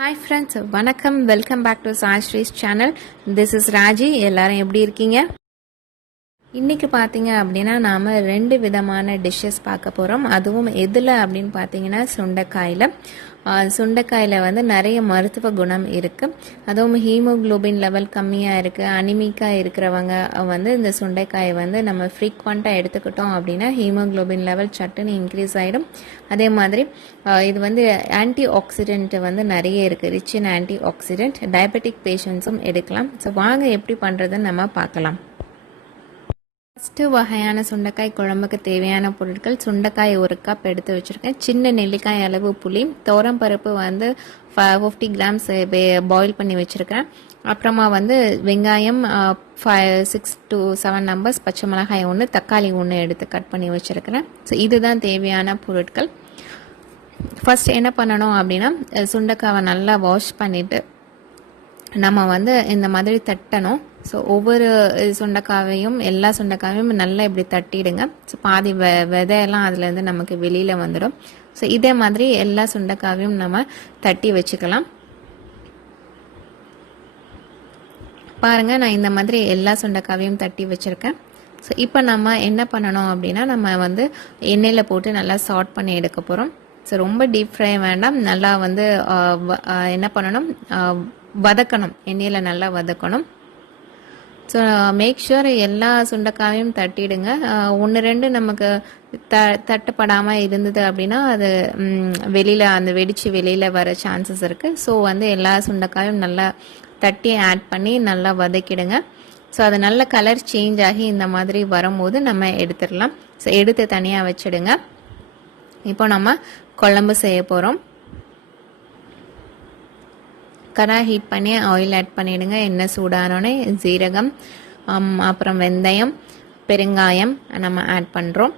Hi friends, வணக்கம். Welcome back to Sai SriS channel. This is Raji. எல்லாரும் எப்படி இருக்கீங்க? இன்னைக்கு பாத்தீங்க அப்படினா நாம ரெண்டு விதமான டிஷஸ் பார்க்க போறோம். அதுவும் எதுல அப்படினு பாத்தீங்கன்னா சுண்டைக்காயில. சுண்டைக்காயில வந்து நிறைய மருத்துவ குணம் இருக்கு. அதுவும் ஹீமோகுளோபின் லெவல் கம்மியா இருக்கு, அனிமிக்கா இருக்கிறவங்க வந்து இந்த சுண்டைக்காயை வந்து நம்ம ஃப்ரீக்வெண்டா எடுத்துக்கிட்டோம் அப்படின்னா ஹீமோகுளோபின் லெவல் சட்டுன்னு இன்க்ரீஸ் ஆயிடும். அதே மாதிரி இது வந்து ஆன்டி ஆக்சிடென்ட் வந்து நிறைய இருக்கு, rich in antioxidant. Diabetic பேஷண்ட்ஸும் எடுக்கலாம். ஸோ வாங்க எப்படி பண்றதுன்னு நம்ம பார்க்கலாம். ஃபஸ்ட்டு வகையான சுண்டைக்காய் குழம்புக்கு தேவையான பொருட்கள்: சுண்டைக்காய் 1 கப் எடுத்து வச்சுருக்கேன், சின்ன நெல்லிக்காய் அளவு புளி, பருப்பு வந்து 50 கிராம்ஸ் பாயில் பண்ணி வச்சுருக்கேன். அப்புறமா வந்து வெங்காயம் 6 to 7 நம்பர்ஸ், பச்சை மிளகாய் 1, தக்காளி 1 எடுத்து கட் பண்ணி வச்சுருக்கிறேன். ஸோ இதுதான் தேவையான பொருட்கள். ஃபர்ஸ்ட் என்ன பண்ணணும் அப்படின்னா, சுண்டைக்காவை நல்லா வாஷ் பண்ணிவிட்டு நம்ம வந்து இந்த மாதிரி தட்டணும். ஸோ ஒவ்வொரு சுண்டைக்காவையும் எல்லா சுண்டைக்காவையும் நல்லா இப்படி தட்டிடுங்க. ஸோ பாதி விதையெல்லாம் அதுலேருந்து நமக்கு வெளியில் வந்துடும். ஸோ இதே மாதிரி எல்லா சுண்டைக்காவையும் நம்ம தட்டி வச்சுக்கலாம். பாருங்கள், நான் இந்த மாதிரி எல்லா சுண்டைக்காவையும் தட்டி வச்சுருக்கேன். ஸோ இப்போ நம்ம என்ன பண்ணணும் அப்படின்னா, நம்ம வந்து எண்ணெயில் போட்டு நல்லா சாட் பண்ணி எடுக்க போகிறோம். ஸோ ரொம்ப டீப் ஃப்ரை வேண்டாம், நல்லா வந்து என்ன பண்ணணும், வதக்கணும், எண்ணெயில் நல்லா வதக்கணும். ஸோ மேக் ஷூர் எல்லா சுண்டைக்காயும் தட்டிடுங்க. 1-2 நமக்கு தட்டுப்படாமல் இருந்தது அப்படின்னா அது வெளியில் அந்த வெடித்து வெளியில் வர சான்சஸ் இருக்குது. ஸோ வந்து எல்லா சுண்டைக்காயும் நல்லா தட்டி ஆட் பண்ணி நல்லா வதக்கிடுங்க. ஸோ அது நல்ல கலர் சேஞ்ச் ஆகி இந்த மாதிரி வரும்போது நம்ம எடுத்துடலாம். ஸோ எடுத்து தனியாக வச்சுடுங்க. இப்போ நம்ம குழம்பு செய்ய போகிறோம். கடாய் ஹீட் பண்ணி ஆயில் ஆட் பண்ணிடுங்க. எண்ணெய் சூடானோடனே ஜீரகம், அப்புறம் வெந்தயம், பெருங்காயம் நம்ம ஆட் பண்ணுறோம்.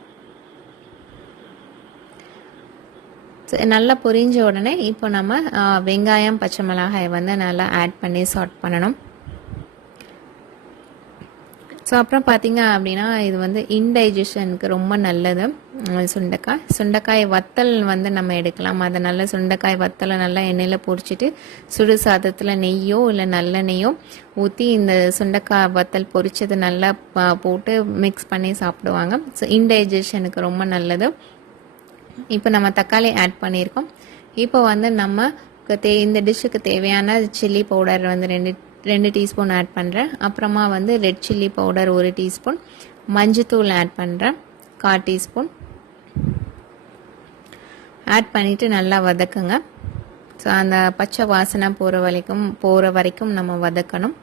நல்லா பொரிஞ்ச உடனே இப்போ நம்ம வெங்காயம், பச்சை மிளகாய் வந்து நல்லா ஆட் பண்ணி சாட் பண்ணணும். ஸோ அப்புறம் பார்த்தீங்க அப்படின்னா, இது வந்து இன்டைஜஷனுக்கு ரொம்ப நல்லது. சுண்டைக்காய் வத்தல் வந்து நம்ம எடுக்கலாம். அதை நல்லா சுண்டைக்காய் வத்தலை நல்லா எண்ணெயில் பொரிச்சிட்டு சுடு சாதத்தில் நெய்யோ இல்லை நல்லெண்ணெய்யோ ஊற்றி இந்த சுண்டைக்காய் வத்தல் பொரிச்சது நல்லா போட்டு மிக்ஸ் பண்ணி சாப்பிடுவாங்க. ஸோ இன்டைஜஷனுக்கு ரொம்ப நல்லது. இப்போ நம்ம தக்காளி ஆட் பண்ணியிருக்கோம். இப்போ வந்து நம்ம இந்த டிஷ்ஷுக்கு தேவையான சில்லி பவுடர் வந்து 2 டீஸ்பூன் ஆட் பண்ணுறேன். அப்புறமா வந்து ரெட் சில்லி பவுடர் 1 டீஸ்பூன், மஞ்சத்தூள் ஆட் பண்ணுறேன் 1/4 டீஸ்பூன் ஆட் பண்ணிவிட்டு நல்லா வதக்குங்க. ஸோ அந்த பச்சை வாசனை போகிற வரைக்கும் நம்ம வதக்கணும்.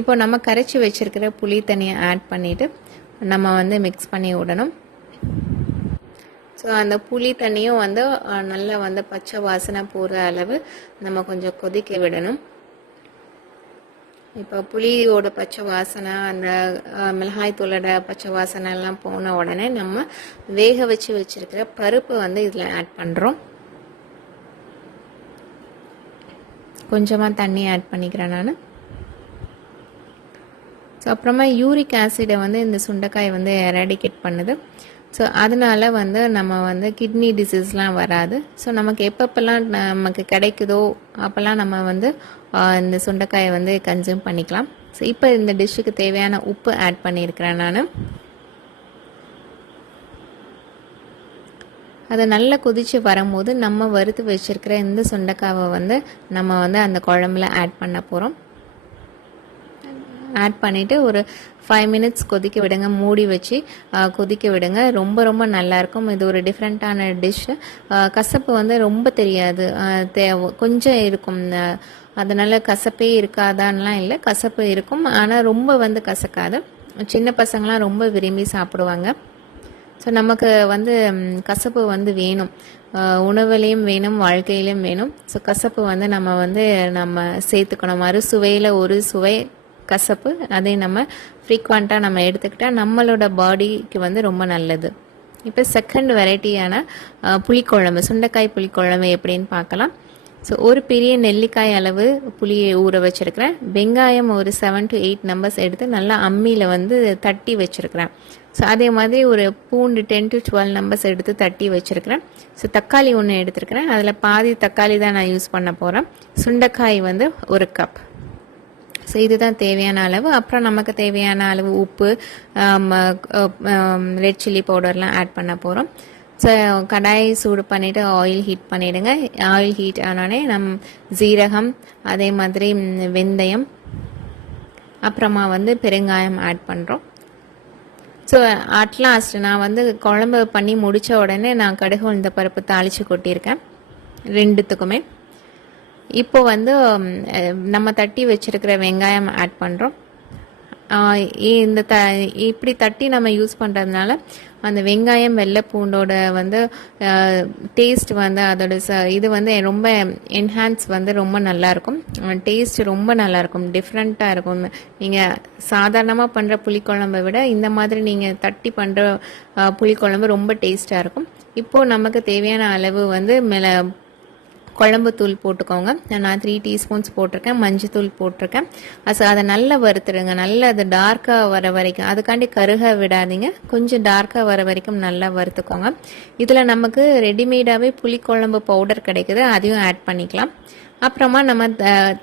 இப்போ நம்ம கரைச்சி வச்சிருக்கிற புளி தண்ணியை ஆட் பண்ணிவிட்டு நம்ம வந்து மிக்ஸ் பண்ணி விடணும். ஸோ அந்த புளி தண்ணியும் வந்து நல்லா வந்து பச்சை வாசனை போகிற அளவு நம்ம கொஞ்சம் கொதிக்க விடணும். இப்போ புளியோட பச்சை வாசனை, அந்த மிளகாய் தூளோட பச்சை வாசனை எல்லாம் போன உடனே நம்ம வேக வச்சு வச்சிருக்கிற பருப்பு வந்து இதில் ஆட் பண்ணுறோம். கொஞ்சமாக தண்ணி ஆட் பண்ணிக்கிறேன் நான். ஸோ அப்புறமா யூரிக் ஆசிடை வந்து இந்த சுண்டைக்காய் வந்து எராடிகேட் பண்ணுது. ஸோ அதனால வந்து நம்ம வந்து கிட்னி டிசீஸ்லாம் வராது. ஸோ நமக்கு எப்பப்பெல்லாம் நமக்கு கிடைக்குதோ அப்போல்லாம் நம்ம வந்து இந்த சுண்டைக்காயை வந்து கன்சியூம் பண்ணிக்கலாம். ஸோ இப்போ இந்த டிஷ்ஷுக்கு தேவையான உப்பு ஆட் பண்ணியிருக்கிறேன் நான். அதை நல்லா கொதித்து வரும்போது நம்ம வறுத்து வச்சிருக்கிற இந்த சுண்டைக்காவை வந்து நம்ம வந்து அந்த குழம்புல ஆட் பண்ண போகிறோம். ஆட் பண்ணிவிட்டு ஒரு 5 மினிட்ஸ் கொதிக்க விடுங்க, மூடி வச்சு கொதிக்க விடுங்க. ரொம்ப ரொம்ப நல்லாயிருக்கும். இது ஒரு டிஃப்ரெண்ட்டான டிஷ்ஷு. கசப்பு வந்து ரொம்ப தெரியாது, கொஞ்சம் இருக்கும். அதனால் கசப்பே இருக்காதான்லாம் இல்லை, கசப்பு இருக்கும். ஆனால் ரொம்ப வந்து கசக்காது. சின்ன பசங்களாம் ரொம்ப விரும்பி சாப்பிடுவாங்க. ஸோ நமக்கு வந்து கசப்பு வந்து வேணும், உணவுலையும் வேணும், வாழ்க்கையிலையும் வேணும். ஸோ கசப்பு வந்து நம்ம சேர்த்துக்கணும். மறுசுவையில் ஒரு சுவை கசப்பு, அதை நம்ம ஃப்ரீக்வெண்ட்டாக நம்ம எடுத்துக்கிட்டால் நம்மளோட பாடிக்கு வந்து ரொம்ப நல்லது. இப்போ செகண்ட் வெரைட்டியான புளிக்குழம்பு, சுண்டைக்காய் புளிக்குழம்பு எப்படின்னு பார்க்கலாம். ஸோ ஒரு பெரிய நெல்லிக்காய் அளவு புளியை ஊற வச்சுருக்கிறேன். வெங்காயம் ஒரு 7 to 8 நம்பர்ஸ் எடுத்து நல்லா அம்மியில் வந்து தட்டி வச்சுருக்கிறேன். ஸோ அதே மாதிரி ஒரு பூண்டு 10 to 12 நம்பர்ஸ் எடுத்து தட்டி வச்சுருக்கிறேன். ஸோ தக்காளி ஒன்று எடுத்துருக்கிறேன். அதில் பாதி தக்காளி தான் நான் யூஸ் பண்ண போகிறேன். சுண்டைக்காய் வந்து 1 கப். ஸோ இதுதான் தேவையான அளவு. அப்புறம் நமக்கு தேவையான அளவு உப்பு, ரெட் சில்லி பவுடர்லாம் ஆட் பண்ண போகிறோம். ஸோ கடாயை சூடு பண்ணிவிட்டு ஆயில் ஹீட் பண்ணிவிடுங்க. ஆயில் ஹீட் ஆனோடனே ஜீரகம், அதே மாதிரி வெந்தயம், அப்புறமா வந்து பெருங்காயம் ஆட் பண்ணுறோம். ஸோ அட்லாஸ்ட் நான் வந்து குழம்பு பண்ணி முடித்த உடனே நான் கடுகு உளுந்த பருப்பு தாளித்து கொட்டியிருக்கேன் ரெண்டுத்துக்குமே. இப்போ வந்து நம்ம தட்டி வச்சிருக்கிற வெங்காயம் ஆட் பண்ணுறோம். இந்த இப்படி தட்டி நம்ம யூஸ் பண்ணுறதுனால அந்த வெங்காயம் வெள்ளை பூண்டோட வந்து டேஸ்ட் வந்து அதோட இது வந்து ரொம்ப என்ஹான்ஸ் வந்து ரொம்ப நல்லாயிருக்கும். டேஸ்ட் ரொம்ப நல்லாயிருக்கும், டிஃப்ரெண்ட்டாக இருக்கும். நீங்கள் சாதாரணமாக பண்ணுற புளிக்குழம்பை விட இந்த மாதிரி நீங்கள் தட்டி பண்ணுற புளிக்குழம்பு ரொம்ப டேஸ்ட்டாக இருக்கும். இப்போது நமக்கு தேவையான அளவு வந்து குழம்பு தூள் போட்டுக்கோங்க. நான் 3 டீஸ்பூன்ஸ் போட்டிருக்கேன். மஞ்சள் தூள் போட்டிருக்கேன். அதை நல்லா வறுத்துடுங்க. நல்லா அது டார்க்காக வர வரைக்கும், அதுக்காண்டி கருக விடாதீங்க. கொஞ்சம் டார்க்காக வர வரைக்கும் நல்லா வறுத்துக்கோங்க. இதில் நமக்கு ரெடிமேடாகவே புளிக்குழம்பு பவுடர் கிடைக்குது, அதையும் ஆட் பண்ணிக்கலாம். அப்புறமா நம்ம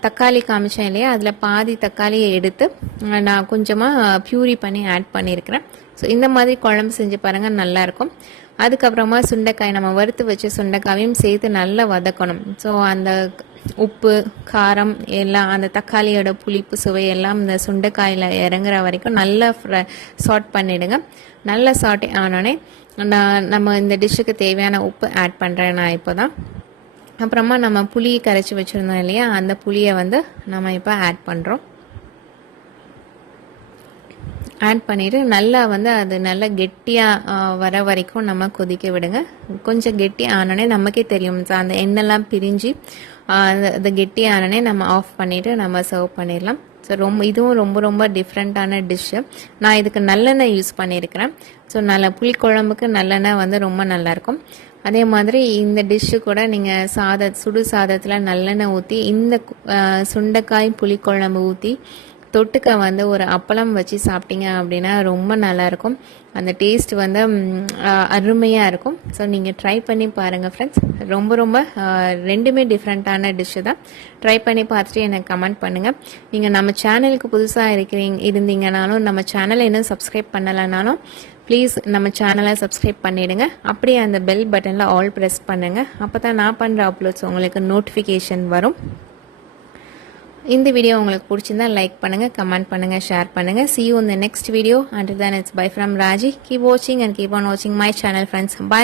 தக்காளி காமிச்சோம் இல்லையா, அதில் பாதி தக்காளியை எடுத்து நான் கொஞ்சமாக பியூரி பண்ணி ஆட் பண்ணியிருக்கிறேன். ஸோ இந்த மாதிரி குழம்பு செஞ்சு பாருங்கள், நல்லாயிருக்கும். அதுக்கப்புறமா சுண்டைக்காய், நம்ம வறுத்து வச்ச சுண்டைக்காயும் சேர்த்து நல்லா வதக்கணும். ஸோ அந்த உப்பு, காரம் எல்லாம், அந்த தக்காளியோட புளிப்பு சுவை எல்லாம் இந்த சுண்டைக்காயில் இறங்குற வரைக்கும் நல்லா சாட் பண்ணிவிடுங்க. நல்லா சாட் ஆனோடனே நம்ம இந்த டிஷ்ஷுக்கு தேவையான உப்பு ஆட் பண்ணுறேன் நான் இப்போ தான். அப்புறமா நம்ம புளியை கரைச்சி வச்சுருந்தோம் இல்லையா, அந்த புளியை வந்து நம்ம இப்போ ஆட் பண்ணுறோம். ஆட் பண்ணிவிட்டு நல்லா வந்து அது நல்லா கெட்டியாக வர வரைக்கும் நம்ம கொதிக்க விடுங்க. கொஞ்சம் கெட்டி ஆனோடனே நமக்கே தெரியும், அந்த எண்ணெய்லாம் பிரிஞ்சு அந்த கெட்டி ஆனோடனே நம்ம ஆஃப் பண்ணிவிட்டு நம்ம சர்வ் பண்ணிடலாம். ஸோ இதுவும் ரொம்ப ரொம்ப டிஃப்ரெண்ட்டான டிஷ்ஷு. நான் இதுக்கு நல்லெண்ணெய் யூஸ் பண்ணியிருக்கிறேன். ஸோ புளிக்குழம்புக்கு நல்லெண்ணெய் வந்து ரொம்ப நல்லாயிருக்கும். அதே மாதிரி இந்த டிஷ்ஷு கூட நீங்கள் சுடு சாதத்தில் நல்லெண்ணெய் ஊற்றி இந்த சுண்டைக்காய் புளிக்குழம்பு ஊற்றி தொட்டுக்க வந்து ஒரு அப்பளம் வச்சு சாப்பிட்டீங்க அப்படின்னா ரொம்ப நல்லாயிருக்கும். அந்த டேஸ்ட் வந்து அருமையாக இருக்கும். ஸோ நீங்கள் ட்ரை பண்ணி பாருங்கள் ஃப்ரெண்ட்ஸ். ரொம்ப ரொம்ப ரெண்டுமே டிஃப்ரெண்ட்டான டிஷ்ஷு தான். ட்ரை பண்ணி பார்த்துட்டு எனக்கு கமெண்ட் பண்ணுங்கள். நீங்கள் நம்ம சேனலுக்கு புதுசாக இருந்தீங்கனாலும், நம்ம சேனலை இன்னும் சப்ஸ்கிரைப் பண்ணலைனாலும் ப்ளீஸ் நம்ம சேனலை சப்ஸ்கிரைப் பண்ணிவிடுங்க. அப்படியே அந்த பெல் பட்டனில் ஆல் ப்ரெஸ் பண்ணுங்கள். அப்போ தான் நான் பண்ணுற அப்லோட்ஸ் உங்களுக்கு நோட்டிஃபிகேஷன் வரும். இந்த வீடியோ உங்களுக்கு பிடிச்சிருந்தா லைக் பண்ணுங்கள், கமெண்ட் பண்ணுங்கள், ஷேர் பண்ணுங்கள். See you in the next video. Until then, it's bye from Raji. Keep watching and keep on watching my channel, friends. Bye.